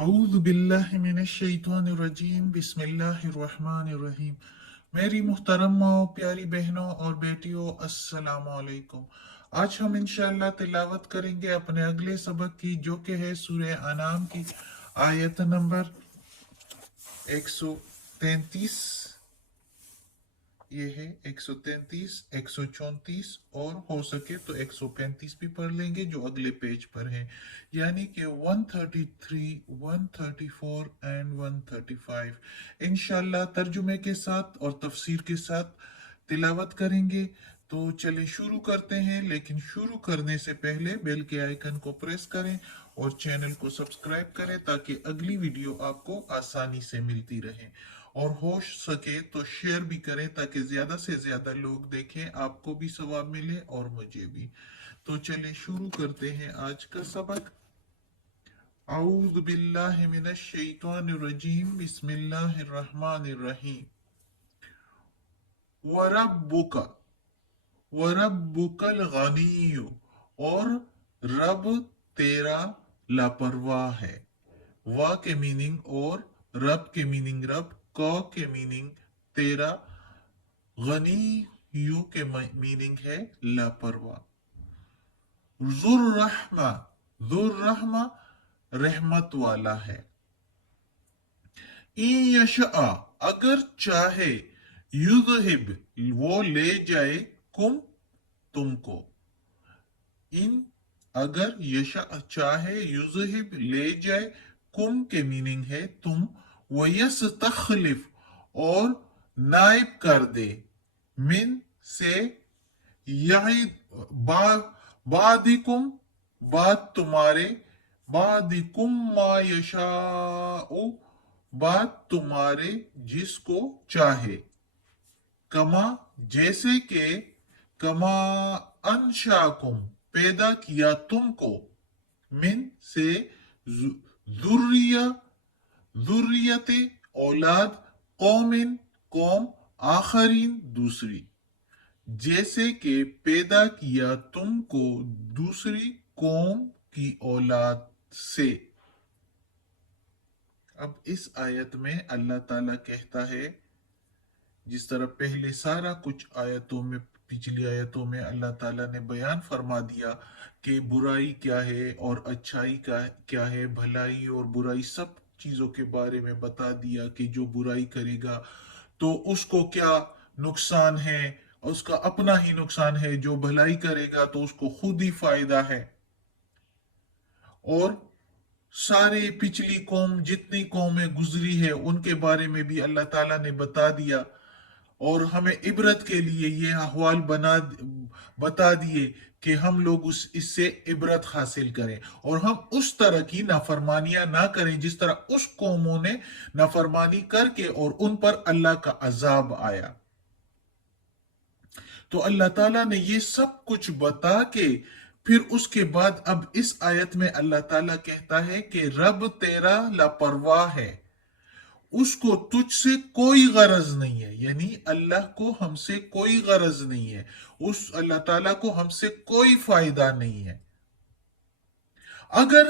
अऊज़ु बिल्लाहि मिनश्शैतानिर्रजीम बिस्मिल्लाहिर्रहमानिर्रहीम। मेरी मुहतरम माओ, प्यारी बहनों और बेटियों, अस्सलामु अलैकुम। आज हम इंशाअल्लाह तिलावत करेंगे अपने अगले सबक की, जो कि है सूरह अनाम की आयत नंबर 133। ये है 133, 134 और हो सके तो 135 भी पढ़ लेंगे जो अगले पेज पर है, यानी कि 133, 134 एंड 135 इंशाल्लाह तर्जुमे के साथ और तफसीर के साथ तिलावत करेंगे। तो चलिए शुरू करते हैं, लेकिन शुरू करने से पहले बेल के आइकन को प्रेस करें और चैनल को सब्सक्राइब करें ताकि अगली वीडियो आपको आसानी से मिलती रहे, और हो सके तो शेयर भी करें ताकि ज्यादा से ज्यादा लोग देखें, आपको भी सवाब मिले और मुझे भी। तो चलिए शुरू करते हैं आज का सबक। औज़ु बिल्लाहि मिनश शैतानिर रजीम बिस्मिल्लाहिर रहमानिर रहीम। वरब्बुका, वरब्बुकल गनिय्यु, और रब तेरा लापरवाह है। वा के मीनिंग और, रब के मीनिंग रब, का के मीनिंग तेरा, गनी यू के मीनिंग है लापरवाह। जुर्रहमा, जुर्रहमा रहमत वाला है। यशा, अगर चाहे, युजहिब, वो ले जाए, कुम, तुमको। इन, अगर, यशा चाहे, युजहिब ले जाए, कुम के मीनिंग है तुम, वयस तखलिफ, और नाइब कर दे, मिन से, यही बा, बादिकुम, बात तुम्हारे, बादिकुम मा यशाउ, बात तुम्हारे जिसको चाहे, कमा जैसे के, कमा अंशाकुम पैदा किया तुमको, मिन से, जुर्रिया, जुर्रियते औलाद, कौमिन कौम, आखरीन दूसरी, जैसे कि पैदा किया तुमको दूसरी कौम की औलाद से। अब इस आयत में अल्लाह ताला कहता है, जिस तरह पहले सारा कुछ आयतों में, पिछली आयतों में अल्लाह ताला ने बयान फरमा दिया कि बुराई क्या है और अच्छाई का क्या है, भलाई और बुराई सब चीजों के बारे में बता दिया कि जो बुराई करेगा तो उसको क्या नुकसान है, उसका अपना ही नुकसान है, जो भलाई करेगा तो उसको खुद ही फायदा है। और सारे पिछली कौम, जितनी कौमें गुजरी है उनके बारे में भी अल्लाह ताला ने बता दिया, और हमें इबरत के लिए ये अहवाल बता दिए कि हम लोग उस इससे इबरत हासिल करें और हम उस तरह की नाफरमानियां ना करें जिस तरह उस कौमों ने नाफरमानी करके और उन पर अल्लाह का अजाब आया। तो अल्लाह ताला ने ये सब कुछ बता के फिर उसके बाद अब इस आयत में अल्लाह ताला कहता है कि रब तेरा लापरवाह है, उसको तुझसे कोई गरज नहीं है, यानी अल्लाह को हमसे कोई गरज नहीं है, उस अल्लाह ताला को हमसे कोई फायदा नहीं है। अगर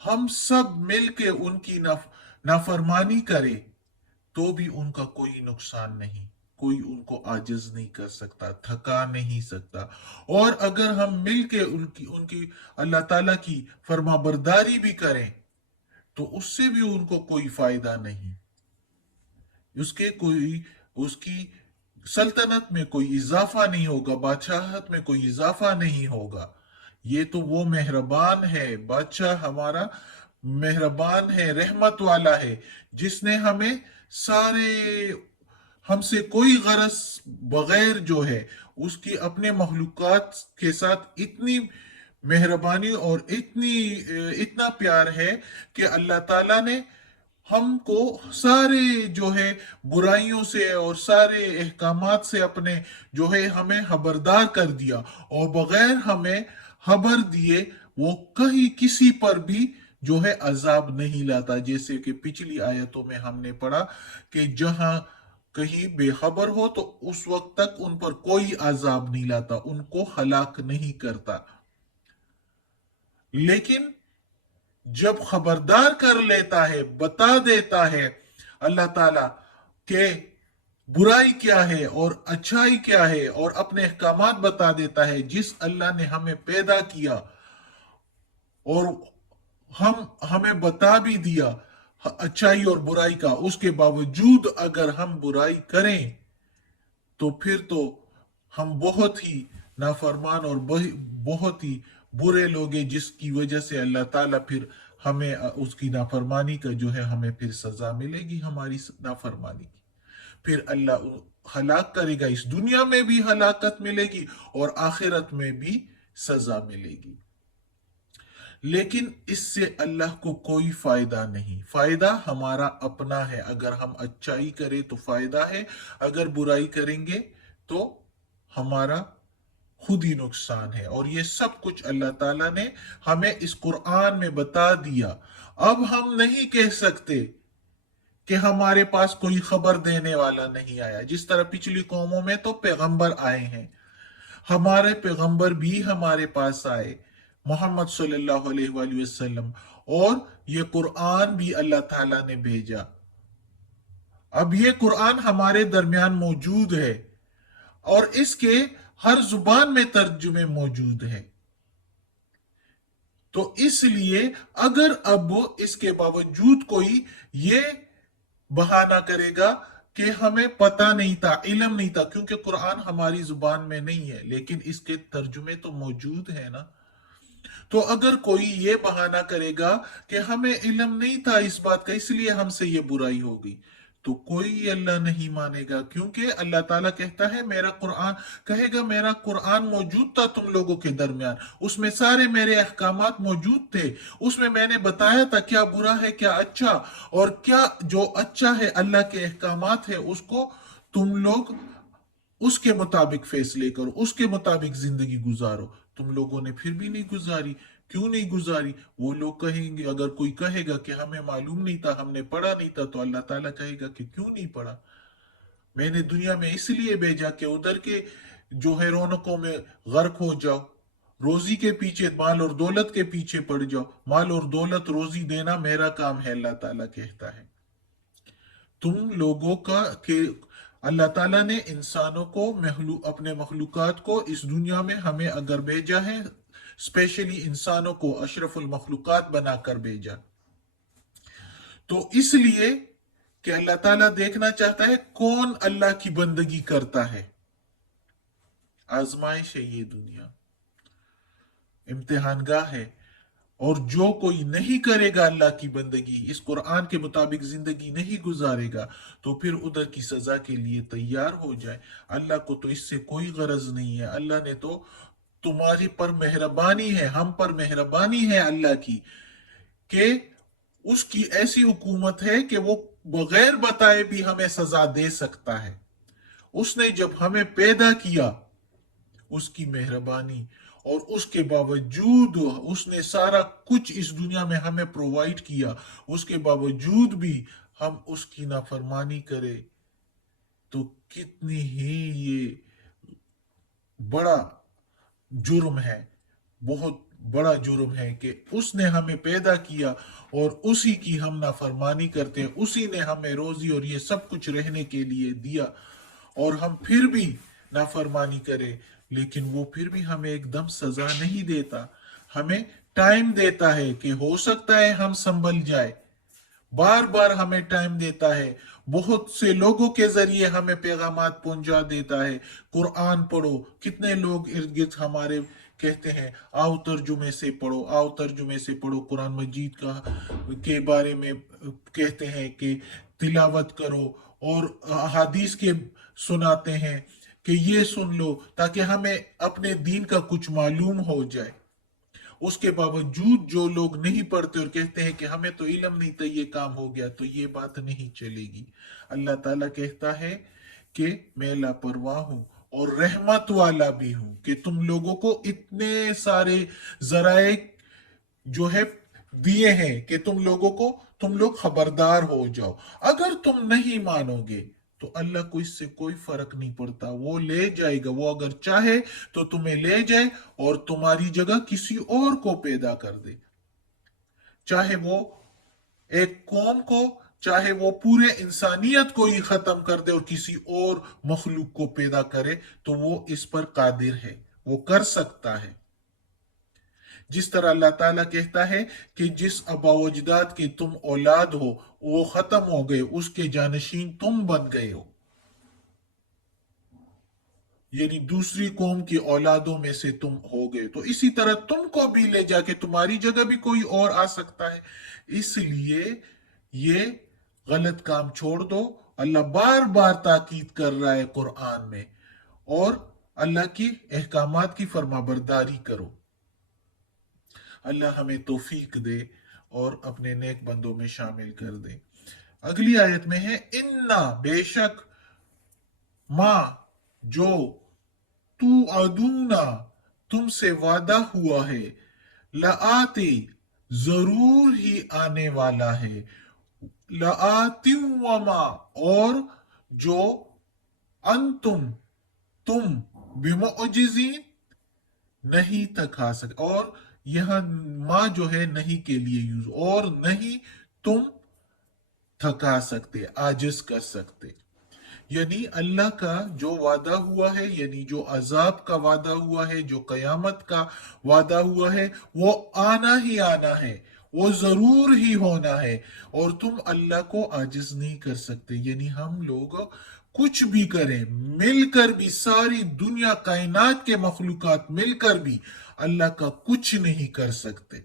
हम सब मिलके उनकी नाफरमानी करें तो भी उनका कोई नुकसान नहीं, कोई उनको आजिज नहीं कर सकता, थका नहीं सकता। और अगर हम मिलके उनकी उनकी अल्लाह ताला की फरमाबरदारी भी करें तो उससे भी उनको कोई फायदा नहीं, उसके कोई, उसकी सल्तनत में कोई इजाफा नहीं होगा, बादशाहत में कोई इजाफा नहीं होगा। ये तो वो मेहरबान है, बादशाह हमारा मेहरबान है, रहमत वाला है, जिसने हमें सारे, हमसे कोई गरज बगैर जो है उसकी अपने मखलूकात के साथ इतनी मेहरबानी और इतना प्यार है कि अल्लाह ताला ने हमको सारे जो है बुराइयों से और सारे अहकामात से अपने जो है हमें खबरदार कर दिया, और बगैर हमें खबर दिए वो कहीं किसी पर भी जो है अजाब नहीं लाता। जैसे कि पिछली आयतों में हमने पढ़ा कि जहां कहीं बेखबर हो तो उस वक्त तक उन पर कोई अजाब नहीं लाता, उनको हलाक नहीं करता। लेकिन जब खबरदार कर लेता है, बता देता है अल्लाह ताला के बुराई क्या है और अच्छाई क्या है, और अपने अहकामात बता देता है, जिस अल्लाह ने हमें पैदा किया और हमें बता भी दिया अच्छाई और बुराई का, उसके बावजूद अगर हम बुराई करें तो फिर तो हम बहुत ही नाफरमान और बहुत ही बुरे लोग हैं, जिसकी वजह से अल्लाह ताला फिर हमें उसकी नाफरमानी का जो है हमें फिर सजा मिलेगी हमारी नाफरमानी की। फिर अल्लाह हलाक करेगा, इस दुनिया में भी हलाकत मिलेगी और आखिरत में भी सजा मिलेगी। लेकिन इससे अल्लाह को कोई फायदा नहीं, फायदा हमारा अपना है। अगर हम अच्छाई करें तो फायदा है, अगर बुराई करेंगे तो हमारा खुद ही नुकसान है। और ये सब कुछ अल्लाह ताला ने हमें इस कुरान में बता दिया। अब हम नहीं कह सकते कि हमारे पास कोई खबर देने वाला नहीं आया। जिस तरह पिछली कौमों में तो पैगंबर आए हैं, हमारे पैगंबर भी हमारे पास आए, मोहम्मद सल्लल्लाहु अलैहि वसल्लम, और ये कुरान भी अल्लाह ताला ने भेजा। अब ये कुरान हमारे दरमियान मौजूद है और इसके हर जुबान में तर्जुमे मौजूद है। तो इसलिए अगर अब इसके बावजूद कोई ये बहाना करेगा कि हमें पता नहीं था, इल्म नहीं था, क्योंकि कुरान हमारी जुबान में नहीं है लेकिन इसके तर्जुमे तो मौजूद है ना, तो अगर कोई ये बहाना करेगा कि हमें इल्म नहीं था इस बात का इसलिए हमसे ये बुराई हो गई, तो कोई अल्लाह नहीं मानेगा। क्योंकि अल्लाह ताला कहता है मेरा कुरान, कहेगा मेरा कुरान मौजूद था तुम लोगों के दरमियान, उसमें सारे मेरे अहकामात मौजूद थे, उसमें मैंने बताया था क्या बुरा है क्या अच्छा, और क्या जो अच्छा है अल्लाह के अहकामात है उसको तुम लोग उसके मुताबिक फैसले करो, उसके मुताबिक जिंदगी गुजारो। तुम लोगों ने फिर भी नहीं गुजारी। क्यों नहीं गुजारी? वो लोग कहेंगे, अगर कोई कहेगा कि हमें मालूम नहीं था, हमने पढ़ा नहीं था, तो अल्लाह ताला कहेगा कि क्यों नहीं पढ़ा? मैंने दुनिया में इसलिए भेजा कि उधर के जो है रौनकों में गर्क हो जाओ, रोजी के पीछे, माल और दौलत के पीछे पड़ जाओ। माल और दौलत रोजी देना मेरा काम है, अल्लाह ताला कहता है। तुम लोगों का के अल्लाह ताला ने इंसानों को अपने मखलूकात को इस दुनिया में हमें अगर भेजा है, स्पेशली इंसानों को अशरफुल मखलूकात बनाकर भेजा, तो इसलिए कि अल्लाह ताला देखना चाहता है कौन अल्लाह की बंदगी करता है। आजमाइश है ये दुनिया, इम्तिहानगाह है। और जो कोई नहीं करेगा अल्लाह की बंदगी, इस कुरान के मुताबिक जिंदगी नहीं गुजारेगा, तो फिर उधर की सजा के लिए तैयार हो जाए। अल्लाह को तो इससे कोई गरज नहीं है। अल्लाह ने तो तुम्हारी पर मेहरबानी है, हम पर मेहरबानी है अल्लाह की, कि उसकी ऐसी हुकूमत है कि वो बगैर बताए भी हमें सजा दे सकता है। उसने जब हमें पैदा किया, उसकी मेहरबानी, और उसके बावजूद उसने सारा कुछ इस दुनिया में हमें प्रोवाइड किया, उसके बावजूद भी हम उसकी नाफरमानी करें, तो कितनी ही ये बड़ा जुर्म है, बहुत बड़ा जुर्म है कि उसने हमें पैदा किया और उसी की हम नाफरमानी करते हैं। उसी ने हमें रोजी और ये सब कुछ रहने के लिए दिया, और हम फिर भी नाफरमानी करें, लेकिन वो फिर भी हमें एकदम सजा नहीं देता, हमें टाइम देता है कि हो सकता है हम संभल जाए। बार बार हमें टाइम देता है, बहुत से लोगों के जरिए हमें पैगामात पहुंचा देता है। कुरान पढ़ो, कितने लोग इर्द गिर्द हमारे कहते हैं आओ तर्जुमे से पढ़ो, आओ तर्जुमे से पढ़ो, कुरान मजीद का के बारे में कहते हैं कि तिलावत करो, और हदीस के सुनाते हैं कि ये सुन लो ताकि हमें अपने दीन का कुछ मालूम हो जाए। उसके बावजूद जो लोग नहीं पढ़ते और कहते हैं कि हमें तो इल्म नहीं था, ये काम हो गया, तो ये बात नहीं चलेगी। अल्लाह ताला कहता है कि मैं लापरवाह हूं और रहमत वाला भी हूं, कि तुम लोगों को इतने सारे जराए जो है दिए हैं कि तुम लोग खबरदार हो जाओ। अगर तुम नहीं मानोगे तो अल्लाह को इससे कोई फर्क नहीं पड़ता, वो ले जाएगा। वो अगर चाहे तो तुम्हें ले जाए और तुम्हारी जगह किसी और को पैदा कर दे। चाहे वो एक कौम को, चाहे वो पूरे इंसानियत को ही खत्म कर दे और किसी और मखलूक को पैदा करे, तो वो इस पर कादिर है, वो कर सकता है। जिस तरह अल्लाह ताला कहता है कि जिस अबावजदाद की तुम औलाद हो वो खत्म हो गए, उसके जानशीन तुम बन गए हो, यानी दूसरी कौम की औलादों में से तुम हो गए, तो इसी तरह तुमको भी ले जाके तुम्हारी जगह भी कोई और आ सकता है। इसलिए ये गलत काम छोड़ दो। अल्लाह बार बार ताकीद कर रहा है कुरान में, और अल्लाह की अहकामात की फरमाबरदारी करो। अल्लाह हमें तौफीक दे और अपने नेक बंदों में शामिल कर दे। अगली आयत में है, इन्ना बेशक, माँ जो, तू अदूना तुमसे वादा हुआ है, लाआती जरूर ही आने वाला है, लाआती वमा और जो, अंतुम तुम, बिमुअजिजीन नहीं थका सकते, और यह माँ जो है नहीं के लिए यूज, और नहीं तुम थका सकते, आजिज कर सकते। यानी अल्लाह का जो वादा हुआ है, यानी जो अजाब का वादा हुआ है, जो कयामत का वादा हुआ है, वो आना ही आना है, वो जरूर ही होना है, और तुम अल्लाह को आजिज नहीं कर सकते। यानी हम लोग कुछ भी करें, मिलकर भी, सारी दुनिया कायनात के मखलूकात मिलकर भी अल्लाह का कुछ नहीं कर सकते।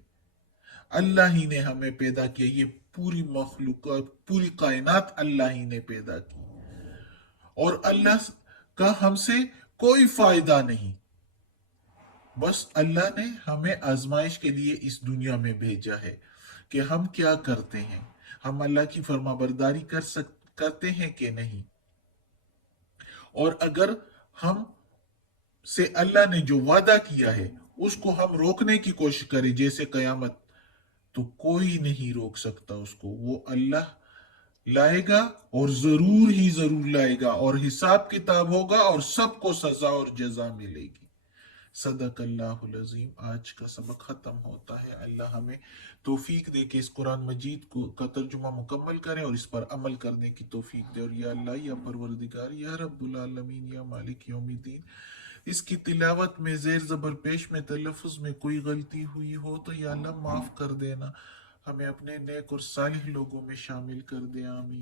अल्लाह ही ने हमें पैदा किया, ये पूरी मखलूकात, पूरी कायनात अल्लाह ही ने पैदा की, और अल्लाह का हमसे कोई फायदा नहीं। बस अल्लाह ने हमें आजमाइश के लिए इस दुनिया में भेजा है कि हम क्या करते हैं, हम अल्लाह की फरमाबरदारी करते हैं कि नहीं। और अगर हम से अल्लाह ने जो वादा किया है उसको हम रोकने की कोशिश करें, जैसे कयामत, तो कोई नहीं रोक सकता उसको। वो अल्लाह लाएगा, और जरूर ही जरूर लाएगा, और हिसाब किताब होगा, और सबको सजा और जजा मिलेगी। सदकल्लाहुल अज़ीम। आज का सबक खत्म होता है। अल्लाह हमें तौफीक दे कि इस कुरान मजीद को का तर्जुमा मुकम्मल करें और इस पर अमल करने की तौफीक दे। और या अल्लाह, या परवरदिगार, या रब्बुल आलमीन, या मालिक यौमिद्दीन, इसकी तिलावत में जेर जबर पेश में तलफ़ुज़ में कोई गलती हुई हो तो या अल्लाह माफ़ कर देना, हमें अपने नेक और सालिह लोगों में शामिल कर दे। आमीन।